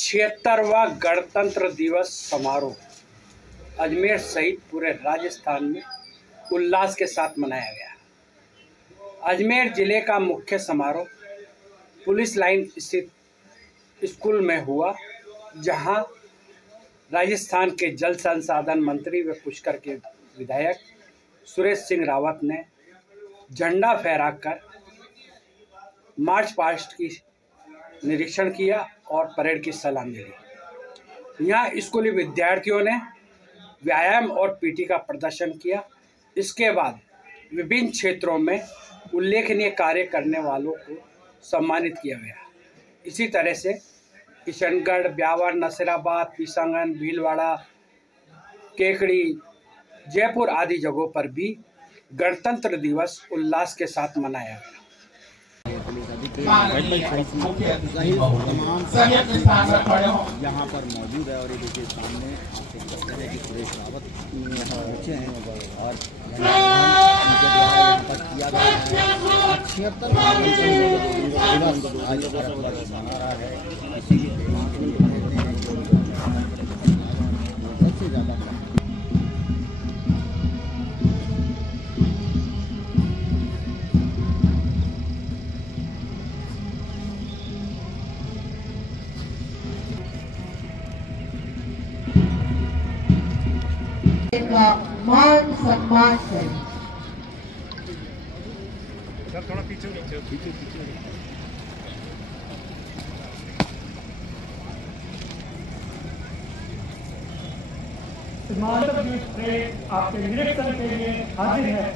76वां गणतंत्र दिवस समारोह अजमेर सहित पूरे राजस्थान में उल्लास के साथ मनाया गया। अजमेर जिले का मुख्य समारोह पुलिस लाइन स्थित स्कूल में हुआ, जहां राजस्थान के जल संसाधन मंत्री व पुष्कर के विधायक सुरेश सिंह रावत ने झंडा फहराकर मार्च पास्ट की निरीक्षण किया और परेड की सलामी ली। यहाँ स्कूली विद्यार्थियों ने व्यायाम और पीटी का प्रदर्शन किया। इसके बाद विभिन्न क्षेत्रों में उल्लेखनीय कार्य करने वालों को सम्मानित किया गया। इसी तरह से किशनगढ़, ब्यावर, नसीराबाद, पीसांगन, भीलवाड़ा, केकड़ी, जयपुर आदि जगहों पर भी गणतंत्र दिवस उल्लास के साथ मनाया गया। यहाँ पर मौजूद है और देखिए सामने सुरेश रावत पहुँचे हैं और उनके द्वारा यहाँ पर किया गया है 76 आज भारतवर्ष मना रहा है। सबसे ज़्यादा का मान सम्मान करें। थोड़ा पीछे मानव जी से आपके निरीक्षण के लिए हाजिर है।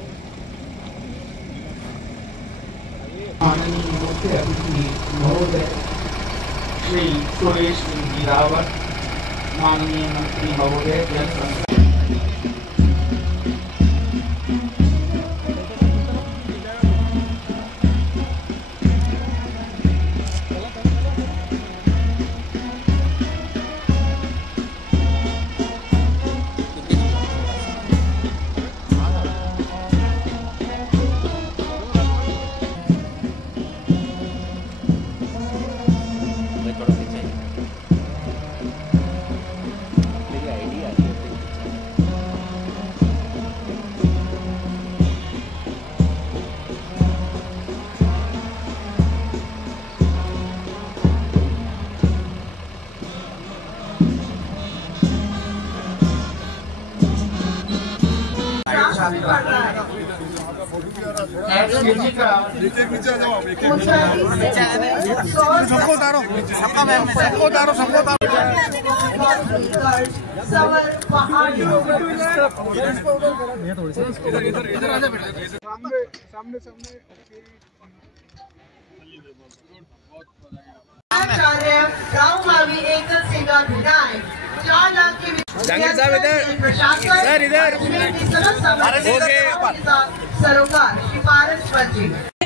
माननीय मुख्य अतिथि महोदय श्री सुरेश सिंह रावत, माननीय मंत्री महोदय जल संसाधन राम मावी एकल सेवा विधायक 4 लाख के सरोकार सिफारिश पर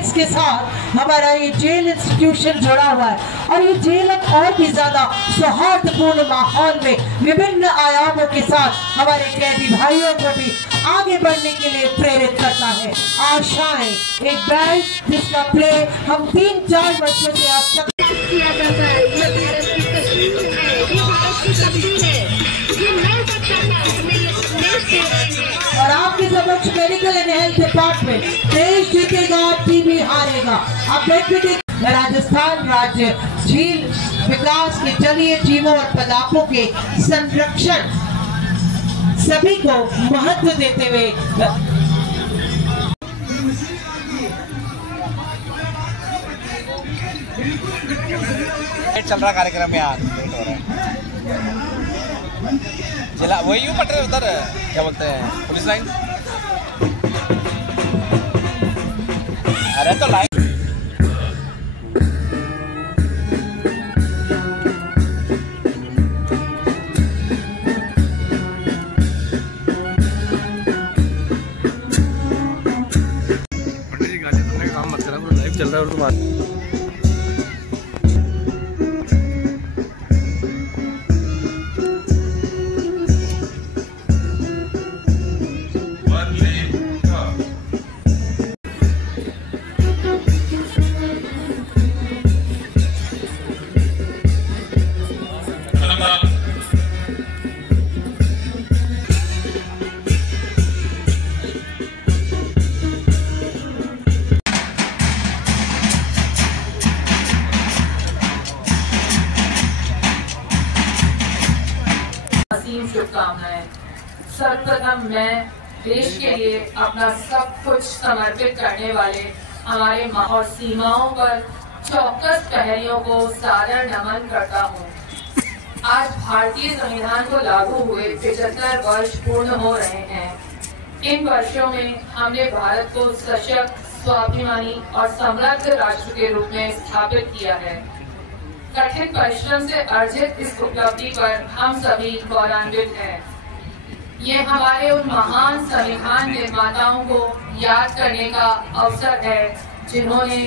के साथ हमारा ये जेल इंस्टीट्यूशन जुड़ा हुआ है और ये जेल और भी ज्यादा सौहार्दपूर्ण माहौल में विभिन्न आयामों के साथ हमारे कैदी भाइयों को भी आगे बढ़ने के लिए प्रेरित करता है। आशाएं एक बैंड जिसका प्ले हम 3-4 वर्षों से अब तक किया जाता है। ये भारत की तस्वीर है, ये भारत की तस्वीर है, ये नए और आपके समक्ष मेडिकल एंड हेल्थ डिपार्टमेंट देश जीतेगा टीबी हारेगा। आप देखिए राजस्थान राज्य झील विकास के जलीय जीवों और पदार्थों के संरक्षण सभी को महत्व देते हुए चल रहा कार्यक्रम में आज लेट हो रहा है। जिला वही यूँ पट रहे उधर क्या बोलते हैं पुलिस लाइन। अरे तो लाइन पंडित जी गाली सुनने का काम मत करा, पूरा लाइव चल रहा है और तुम शुभकामनाएं। सर्वप्रथम मैं देश के लिए अपना सब कुछ समर्पित करने वाले हमारे और सीमाओं पर चौकस प्रहरियों को सादर नमन करता हूँ। आज भारतीय संविधान को लागू हुए 75 वर्ष पूर्ण हो रहे हैं। इन वर्षों में हमने भारत को सशक्त, स्वाभिमानी और समृद्ध राष्ट्र के रूप में स्थापित किया है। कठिन परिश्रम से अर्जित इस उपलब्धि पर हम सभी गौरवान्वित हैं। ये हमारे उन महान संविधान निर्माताओं को याद करने का अवसर है जिन्होंने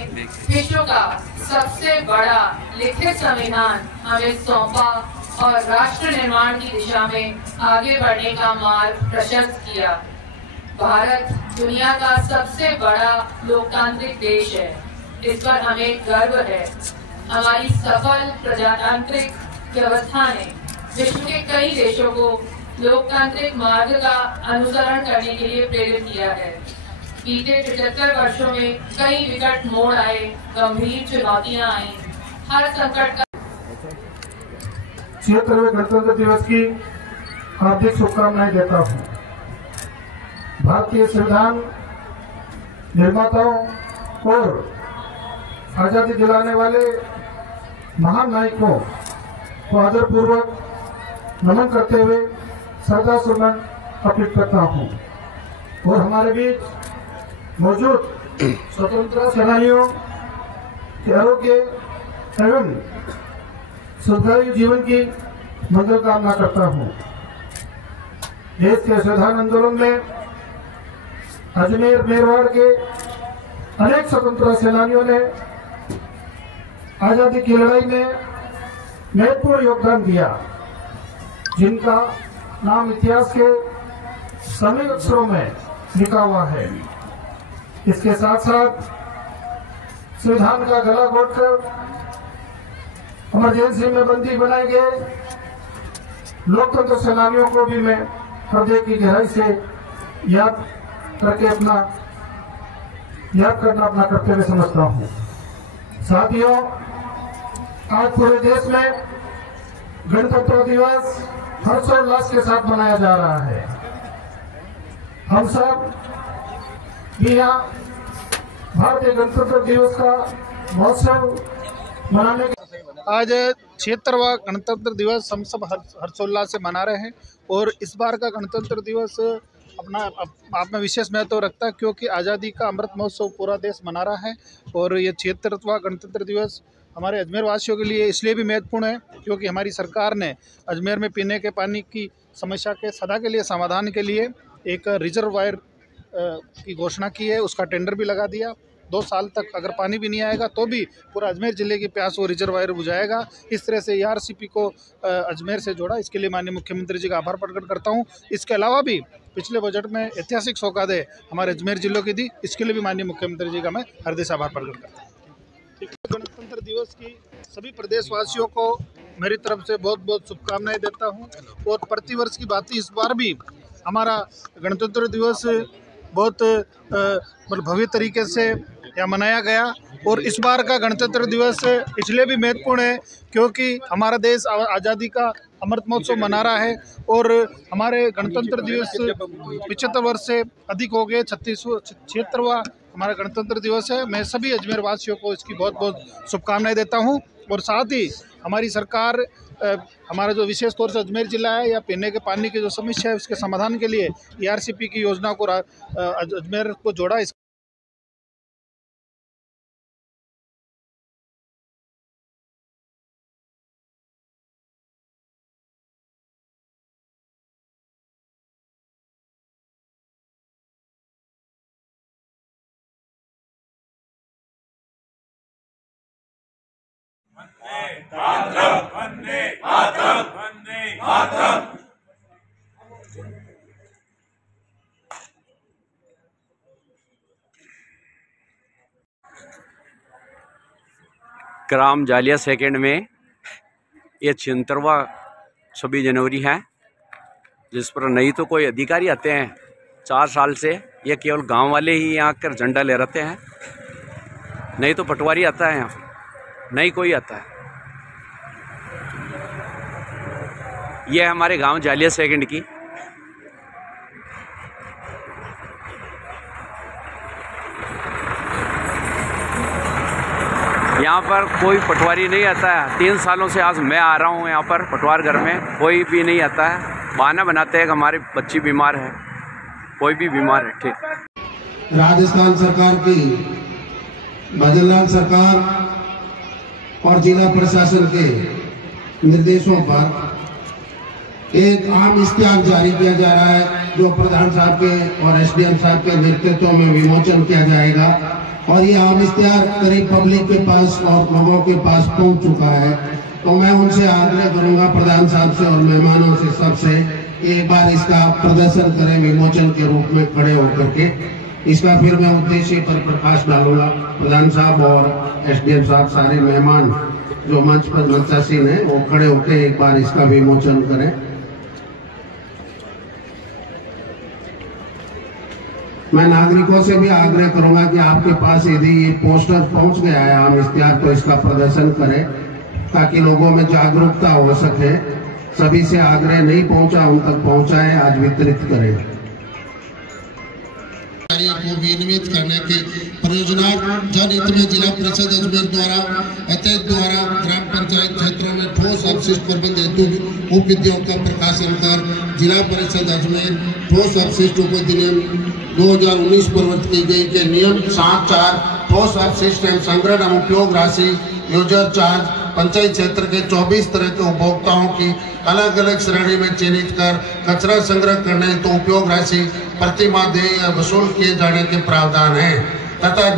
विश्व का सबसे बड़ा लिखित संविधान हमें सौंपा और राष्ट्र निर्माण की दिशा में आगे बढ़ने का मार्ग प्रशस्त किया। भारत दुनिया का सबसे बड़ा लोकतांत्रिक देश है। इस पर हमें गर्व है। हमारी सफल प्रजातांत्रिक व्यवस्था ने विश्व के कई देशों को लोकतांत्रिक मार्ग का अनुसरण करने के लिए प्रेरित किया है। बीते 75 वर्षों में कई विकट मोड़ आए, गंभीर चुनौतियां आई। हर संकट का 76वें गणतंत्र दिवस की हार्दिक शुभकामनाएं देता हूँ। भारतीय संविधान निर्माताओं और आजादी दिलाने वाले महान नायकों को आदरपूर्वक नमन करते हुए श्रद्धा सुमन अर्पित करता हूँ और हमारे बीच मौजूद स्वतंत्रता सेनानियों के आरोग्य एवं सुखदायी जीवन की मंगल कामना करता हूँ। देश के संविधान आंदोलन में अजमेर मेरवाड़ के अनेक स्वतंत्रता सेनानियों ने आजादी की लड़ाई में महत्वपूर्ण योगदान दिया, जिनका नाम इतिहास के सभी अक्षरों में लिखा हुआ है। इसके साथ साथ संविधान का गला घोटकर इमरजेंसी में बंदी बनाए गए लोकतंत्र सेनानियों को भी मैं हृदय की गहराई से याद करना अपना कर्तव्य समझता हूँ। साथियों, आज पूरे देश में गणतंत्र दिवस हर्षोल्लास के साथ मनाया जा रहा है। हम सब भी यहाँ भारतीय गणतंत्र दिवस का महोत्सव मनाने के आज 76वां गणतंत्र दिवस हम सब हर्षोल्लास से मना रहे हैं और इस बार का गणतंत्र दिवस अपना आप में विशेष महत्व रखता है, क्योंकि आज़ादी का अमृत महोत्सव पूरा देश मना रहा है। और ये 76वां गणतंत्र दिवस हमारे अजमेर वासियों के लिए इसलिए भी महत्वपूर्ण है क्योंकि हमारी सरकार ने अजमेर में पीने के पानी की समस्या के सदा के लिए समाधान के लिए एक रिजर्वायर की घोषणा की है। उसका टेंडर भी लगा दिया। 2 साल तक अगर पानी भी नहीं आएगा तो भी पूरा अजमेर ज़िले की प्यास वो रिजर्वायर बुझाएगा। इस तरह से ERCP को अजमेर से जोड़ा, इसके लिए माननीय मुख्यमंत्री जी का आभार प्रकट करता हूँ। इसके अलावा भी पिछले बजट में ऐतिहासिक सौगातें हमारे अजमेर जिलों की दी, इसके लिए भी माननीय मुख्यमंत्री जी का मैं हृदय से आभार प्रकट करता हूँ। गणतंत्र दिवस की सभी प्रदेशवासियों को मेरी तरफ से बहुत बहुत शुभकामनाएं देता हूँ। और प्रतिवर्ष की बात इस बार भी हमारा गणतंत्र दिवस बहुत मतलब भव्य तरीके से यहाँ मनाया गया। और इस बार का गणतंत्र दिवस इसलिए भी महत्वपूर्ण है क्योंकि हमारा देश आज़ादी का अमृत महोत्सव मना रहा है और हमारे गणतंत्र दिवस 75 वर्ष से अधिक हो गए। 76वां हमारा गणतंत्र दिवस है। मैं सभी अजमेर वासियों को इसकी बहुत बहुत शुभकामनाएं देता हूं। और साथ ही हमारी सरकार हमारा जो विशेष तौर से अजमेर जिला है या पीने के पानी की जो समस्या है उसके समाधान के लिए ERCP की योजना को अजमेर को जोड़ा। ग्राम जालिया सेकंड में ये 76वां 26 जनवरी है, जिस पर नहीं तो कोई अधिकारी आते हैं 4 साल से, ये केवल गांव वाले ही यहाँ आकर झंडा ले रहते हैं, नहीं तो पटवारी आता है यहाँ, नहीं कोई आता है। ये है हमारे गांव जालिया सेकंड की। यहाँ पर कोई पटवारी नहीं आता है। 3 सालों से आज मैं आ रहा हूँ यहाँ पर पटवार घर में, कोई भी नहीं आता है। बहाना बनाते हैं कि हमारी बच्ची बीमार है, कोई भी बीमार है। ठीक। राजस्थान सरकार की, भजनलाल सरकार और जिला प्रशासन के निर्देशों पर एक आम इश्तिहार जारी किया जा रहा है, जो प्रधान साहब के और एसडीएम साहब के नेतृत्व में विमोचन किया जाएगा। और ये आम इश्तिहार करीब पब्लिक के पास और लोगों के पास पहुंच चुका है। तो मैं उनसे आग्रह करूंगा, प्रधान साहब से और मेहमानों से, सबसे एक बार इसका प्रदर्शन करें विमोचन के रूप में खड़े होकर के। इसका फिर मैं उद्देश्य पर प्रकाश डालूंगा। प्रधान साहब और एसडीएम साहब, सारे मेहमान जो मंच पर मंचासीन है, वो खड़े होकर एक बार इसका विमोचन करें। मैं नागरिकों से भी आग्रह करूंगा कि आपके पास यदि ये पोस्टर पहुंच गया है आम इश्तिहार, तो इसका प्रदर्शन करें ताकि लोगों में जागरूकता हो सके। सभी से आग्रह नहीं पहुंचा, उन तक पहुंचाएं, आज वितरित करें। को विनियमित करने के परियोजना जनहित में जिला परिषद अजमेर द्वारा अतैत द्वारा ग्राम पंचायत क्षेत्रों में ठोस अपशिष्ट प्रबंध हेतु उप विधियों का प्रकाशन कर जिला परिषद अजमेर ठोस अपशिष्ट उप अधिनियम 2019 प्रवर्तित की गई के नियम 7(4) ठोस अपशिष्ट एवं संग्रहण एवं उपयोग राशि यूजर चार्ज पंचायत क्षेत्र के 24 तरह के उपभोक्ताओं की अलग अलग श्रेणी में चिन्हित कर कचरा संग्रह करने तो उपयोग राशि प्रति माह देय या वसूल किए जाने के प्रावधान है तथा